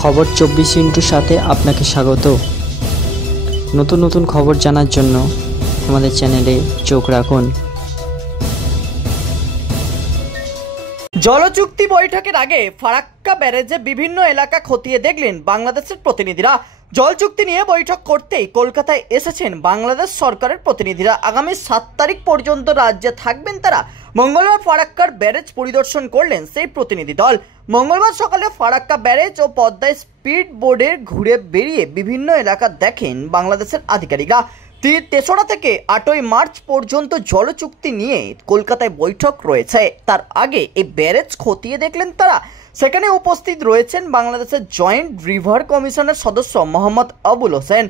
খবর 24 সাথে আপনাকে স্বাগত। নতুন নতুন খবর জানার জন্য আমাদের চ্যানেলে চোখ রাখুন। জলচুক্তি বৈঠকের আগে ফারাক্কা ব্যারেজে বিভিন্ন এলাকা খতিয়ে দেখলেন বাংলাদেশের প্রতিনিধিরা। জল চুক্তি নিয়ে বৈঠক করতেই কলকাতায় এসেছেন বাংলাদেশ সরকারের প্রতিনিধিরা। আগামী 7 তারিখ পর্যন্ত রাজ্যে থাকবেন তারা। মঙ্গলবার ফারাক্কার ব্যারেজ পরিদর্শন করলেন সেই প্রতিনিধি দল। মঙ্গলবার সকালে ফারাক্কা ব্যারেজ ও পদ্মায় স্পিড বোর্ডে ঘুরে বেরিয়ে বিভিন্ন এলাকা দেখেন বাংলাদেশের আধিকারিকরা। 3রা থেকে 8ই মার্চ পর্যন্ত জল চুক্তি নিয়ে কলকাতায় বৈঠক রয়েছে। তার আগে এই ব্যারেজ খতিয়ে দেখলেন তারা। সেখানে উপস্থিত রয়েছেন বাংলাদেশের জয়েন্ট রিভার কমিশনের সদস্য মোহাম্মদ আবুল হোসেন।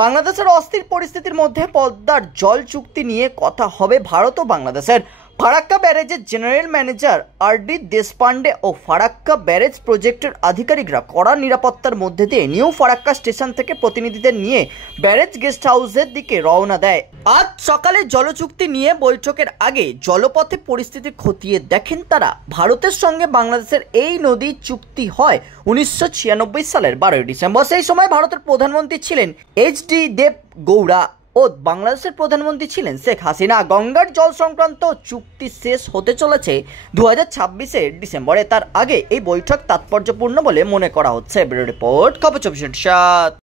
বাংলাদেশের অস্থির পরিস্থিতির মধ্যে পদ্মার জল চুক্তি নিয়ে কথা হবে ভারত ও বাংলাদেশের। ফারাক্কা ব্যারেজের জেনারেল ম্যানেজার আর.ডি. দেশপান্ডে ও ফারাক্কা ব্যারেজ প্রজেক্টের আধিকারিকরা কড়া নিরাপত্তার মধ্যে দিয়ে নিউ ফারাক্কা স্টেশন থেকে প্রতিনিধিদের নিয়ে ব্যারেজ গেস্ট হাউসের দিকে রওনা দেয়। আজ সকালে জলচুক্তি নিয়ে বৈঠকের আগে জলপথে পরিস্থিতি খতিয়ে দেখেন তারা। ভারতের সঙ্গে বাংলাদেশের এই নদী চুক্তি হয় 1996 সালের 12ই ডিসেম্বর। সেই সময় ভারতের প্রধানমন্ত্রী ছিলেন এইচ.ডি. দেব গৌড়া ও বাংলাদেশের প্রধানমন্ত্রী ছিলেন শেখ হাসিনা। গঙ্গার জল সংক্রান্ত চুক্তি শেষ হতে চলেছে 2026 ডিসেম্বরে। তার আগে এই বৈঠক তাৎপর্যপূর্ণ বলে মনে করা হচ্ছে। ব্যুরো রিপোর্ট, খবর 24/7।